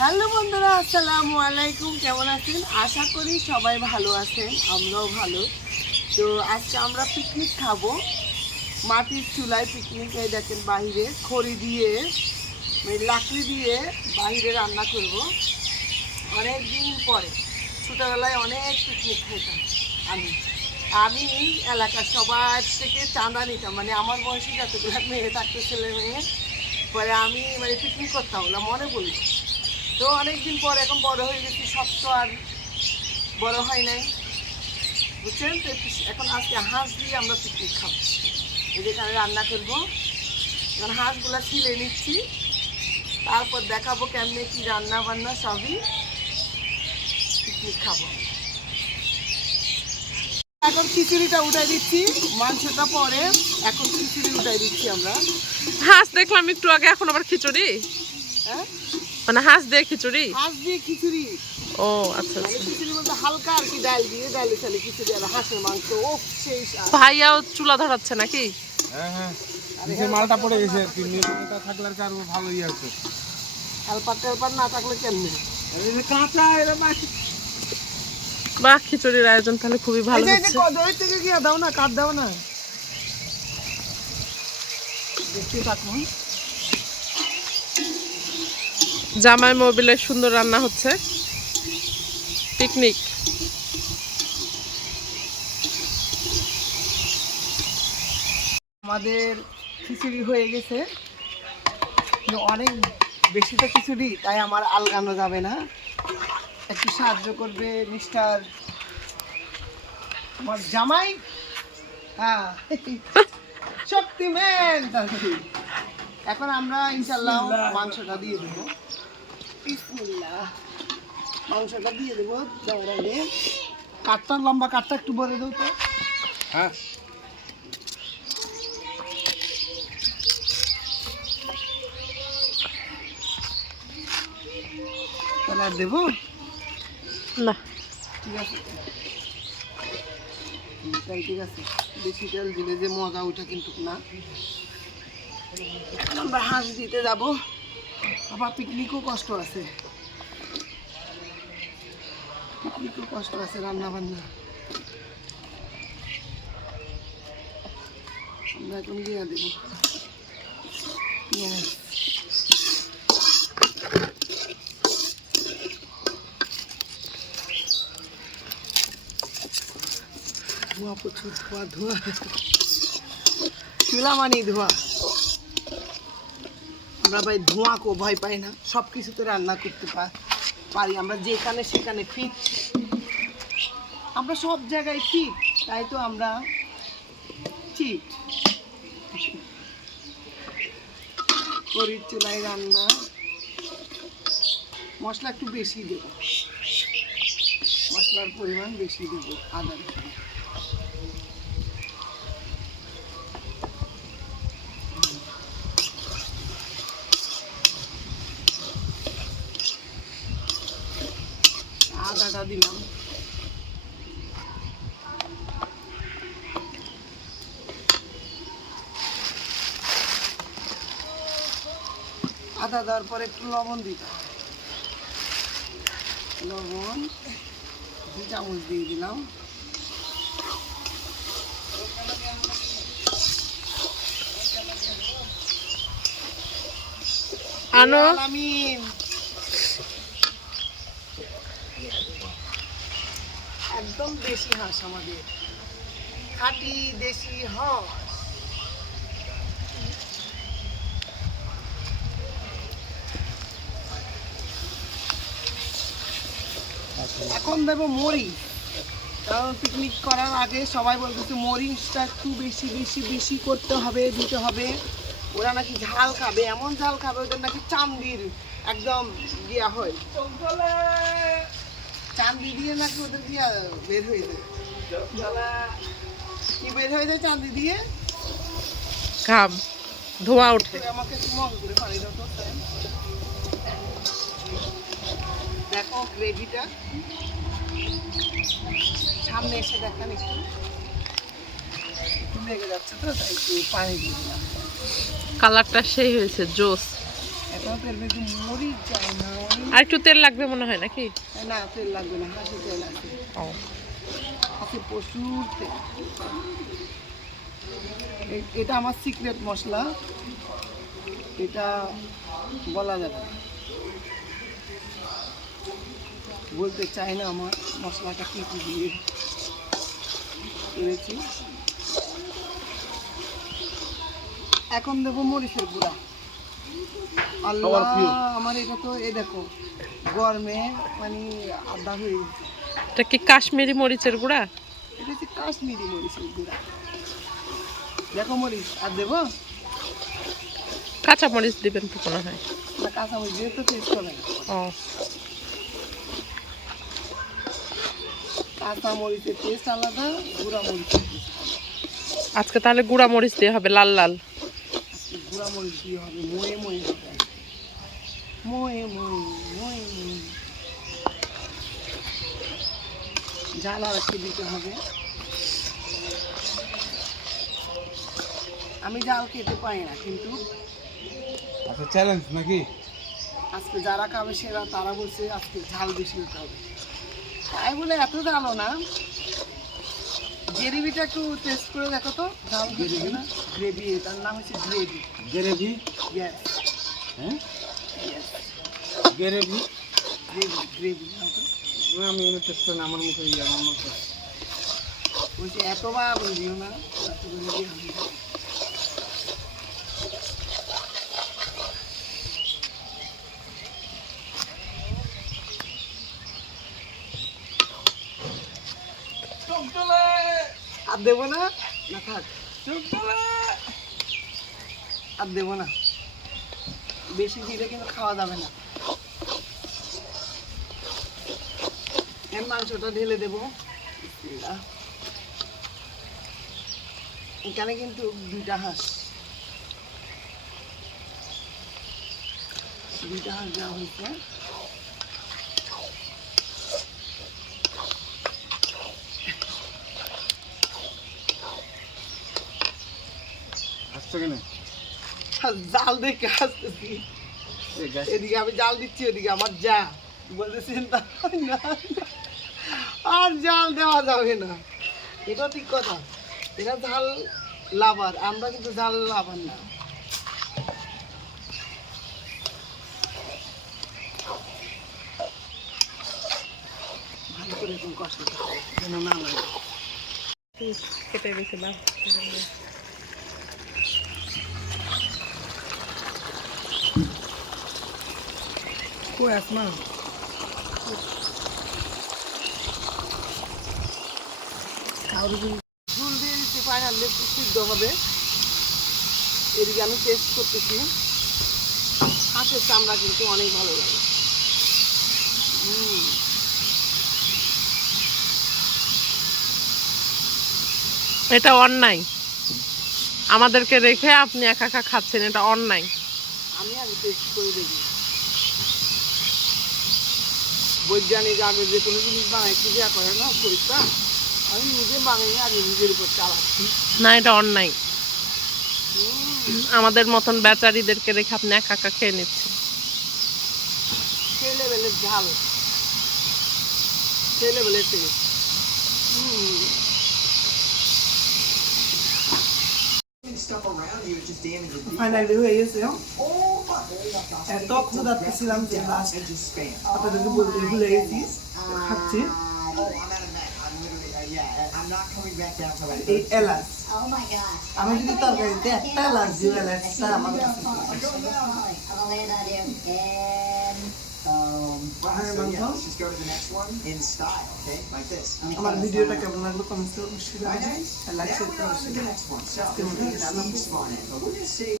Hello বন্ধুরা, আসসালামু আলাইকুম। কেমন আছেন? আশা করি সবাই ভালো আছেন, আমরাও ভালো। তো আজকে আমরা পিকনিক খাব। মাটির চুলায় পিকনিক দেখেন বাইরে খড়ি দিয়ে মানে লাকড়ি দিয়ে বাইরে রান্না করব। অনেক দিন পরে, ছোটোবেলায় অনেক পিকনিক খেতাম আমি। আমি এলাকার সবার থেকে চাঁদা নিতাম মানে আমার বয়সে যতগুলো মেয়ে থাকতো, ছেলে মেয়ে, পরে আমি মানে পিকনিক করতাম না মনে বলল তো অনেকদিন পর এখন বড় হয়ে গেছি সব তো আর বড় হয় নাই। বুঝছেন? তো এখন আজকে হাঁস দিয়ে আমরা পিকনিক খাব। এই যে এখানে রান্না করব। এখন হাঁসগুলো ছিলে নিচ্ছি। তারপর দেখাবো কেমনে কি রান্না বান্না সবই। পিকনিক খাব। এখন খিচুড়িটা উঠাই দিচ্ছি। মাংসটা পরে এখন খিচুড়ি উঠাই দিচ্ছি আমরা। হাঁস দেখলাম একটু আগে এখন আবার খিচুড়ি? হ্যাঁ? মানে হাঁস দিয়ে খিচুড়ি? হাঁস দিয়ে খিচুড়ি। ও আচ্ছা আচ্ছা। খিচুড়ি বলতে হালকা আর কি ডাল দিয়ে ডালে চালে খিচুড়ি আর হাঁসের মাংস ও সেই ভাইয়াও চুলা ধরাচ্ছে নাকি? হ্যাঁ হ্যাঁ। নিচে মালটা পড়ে গেছে আর কি নিচে থাকলে আর কি আরও ভালো ইয়ে আছে। আলপাত টালপাত না থাকলে কেমনে? কাঁচা এরা বা খিচুড়ির আয়োজন তাহলে খুবই ভালো এই যে- এই হচ্ছে। দই থেকে গিয়ে দাও না কাট দাও না? দেখতে থাকুন। জামাই মোবিলের সুন্দর রান্না হচ্ছে। পিকনিক। আমাদের খিচুড়ি হয়ে গেছে। কিন্তু অনেক বেশি তো খিচুড়ি তাই আমার আলগানো যাবে না। একটু সাহায্য করবে মিস্টার আমার জামাই? হ্যাঁ। শক্তিম্যান এখন আমরা ইনশাল্লাহ মাংসটা দিয়ে দেবো। বিসমিল্লাহ। মাংসটা দিয়ে দেবো দেওয়ার আগে। কাঠটা লম্বা কাঠটা একটু বলে দেবো তো। হ্যাঁ। তাহলে দেবো? না। ঠিক আছে। তাই ঠিক আছে। বেশি তেল দিলে যে মজা ওঠে কিন্তু না। আমরা হাঁস দিতে যাব। আবার পিকনিকও কষ্ট আছে। পিকনিকও কষ্ট আছে রান্না বান্না আমরা এখন দিয়ে দেবো। পেঁয়াজ ধোঁয়া প্রচুর, ধোঁয়া ধোঁয়া। চুলা মানে ধোঁয়া। আমরা ভাই ধোঁয়াকেও ভয় পাই না। সব কিছুতে রান্না করতে পারি। আমরা যেখানে সেখানে ফিট আমরা সব জায়গায় ফিট তাই তো আমরা ঠিক করির চুলায় রান্না। মশলা একটু বেশি দেবো। মশলার পরিমাণ বেশি দেবো, আদা রসুন। আদাটা দিলাম। আদা দেওয়ার পরে একটু লবণ দিতাম লবণ দু চামচ দিয়ে দিলাম। আনো। একদম দেশি হাঁস আমাদের। খাঁটি দেশি হাঁস। এখন দেবো মরিচ কারণ পিকনিক করার আগে সবাই বলতেছে মরিচটা একটু বেশি বেশি বেশি করতে হবে, দিতে হবে। ওরা নাকি ঝাল খাবে, এমন ঝাল খাবে ওদের নাকি চামড়ির একদম ইয়া হয়। চান্দি দিয়ে নাকি ওদের দিয়া বের হয়ে যায়? কি বের হয়ে যায় চান্দি দিয়ে ঘাম ধোঁয়া ওঠে। আমাকে একটু মগ করে পানি দাও তো দেখো গ্রেভিটা। সামনে এসে দেখান একটু একটু। লেগে যাচ্ছে তো তাই একটু পানি দিয়ে দিলাম। কালারটা সেই হয়েছে জোস। আর একটু তেল লাগবে মনে হয় নাকি? না তেল লাগবে না হাসি তেল আছে। আছে প্রচুর তেল। এটা আমার সিক্রেট মশলা। এটা বলা যাবে না। বলতে চাই না আমার মশলাটা কী কী দিয়ে করেছি এখন দেবো মরিচের গুঁড়া। আল্লাহ আমার এটা তো এ দেখো গরমে মানে আদা হয়ে গেছে। এটা কি কাশ্মীরি মরিচের গুঁড়া? এটা হচ্ছে কাশ্মীরি মরিচের গুঁড়া। দেখো মরিচ আর দেবো? কাঁচা মরিচ দিবেন তো মনে হয়। না কাঁচা মরিচ দিয়ে তো টেস্ট ও। কাঁচা মরিচের টেস্ট আলাদা গুঁড়া মরিচের আজকে তাহলে গুঁড়া মরিচ দিয়ে হবে লাল লাল। গুঁড়া হবে মোয়ে মোয়ে মোয়ে মোয়ে মোয়ে মোয়ে জাল আর একটু দিতে হবে আমি জাল খেতে পাই না কিন্তু আচ্ছা চ্যালেঞ্জ নাকি আজকে যারা খাবে সেরা তারা বলছে আজকে ঝাল বেশি হতে হবে তাই বলে এত ঝালও না গ্রেভিটা একটু টেস্ট করে দেখো তো। ঝাল গ্রেভি না? গ্রেভি তার নাম হচ্ছে গ্রেভি। গ্রেভি? ইয়েস হ্যাঁ? Yes gravy? গ্রেভি গ্রেভি আমি এনে টেস্ট করি আমার মুখে ইয়ে আমার মুখে। বলছি এতবার দিও না। এত হবে না। আর দেবো না? না, থাক। আর দেবো না। বেশি দিলে কিন্তু খাওয়া যাবে না। এর মাংসটা ঢেলে দেবো। এখানে কিন্তু দুইটা হাঁস। দুইটা হাঁস দেওয়া হয়েছে। আসছো কেন? জাল দেখে আসতেছি এদিকে আমি জাল দিচ্ছি ওদিকে আমার যা। বলতেছি না না, আর জাল দেওয়া যাবে না। এটা ঠিক কথা। এটা ঝাল লাভার। আমরা কিন্তু ঝাল লাভার না। ভালো করে কষ্ট করো, যেন না লাগে। কেটে গেছিলাম কই আসমা ঝুল দিয়ে দিচ্ছি ফাইনালি সিদ্ধ হবে। এদিকে আমি টেস্ট করতেছি। হাঁসের চামড়া কিন্তু অনেক ভালো লাগে। হুম। এটা অন্যায়। আমাদেরকে রেখে আপনি একা একা খাচ্ছেন এটা অন্যায়। আমি আগে টেস্ট করে দেখি। বৈজ্ঞানিক আগে যে কোনো জিনিস বানাই কি যা করে না পরীক্ষা আমি নিজে বানাই আগে নিজের উপর চালাচ্ছি। না এটা অন্যায়। আমাদের মতন বেচারিদেরকে রেখে আপনি একা একা খেয়ে নিচ্ছেন। সেই লেভেলের ঝাল। সেই লেভেলের taste stuff around you, it just damages people. 발랄루에 있어요. Oh, fuck. 에또 코다 피시람 제 And just spam. 아빠 그 뭐, 그 레이디스. 같이. Oh, I'm out of that. I'm literally, uh, yeah, I'm not coming back down for it. Eight. Oh my gosh. I'm going to talk that. Elas, you elas. I'm going to talk. I'm going. I'm going to lay that in. And... Um, so yeah, let's just go to the next one in style, okay? Like this. I'm going to do like a. I like it. Now we're on to the next one. So, see going to see.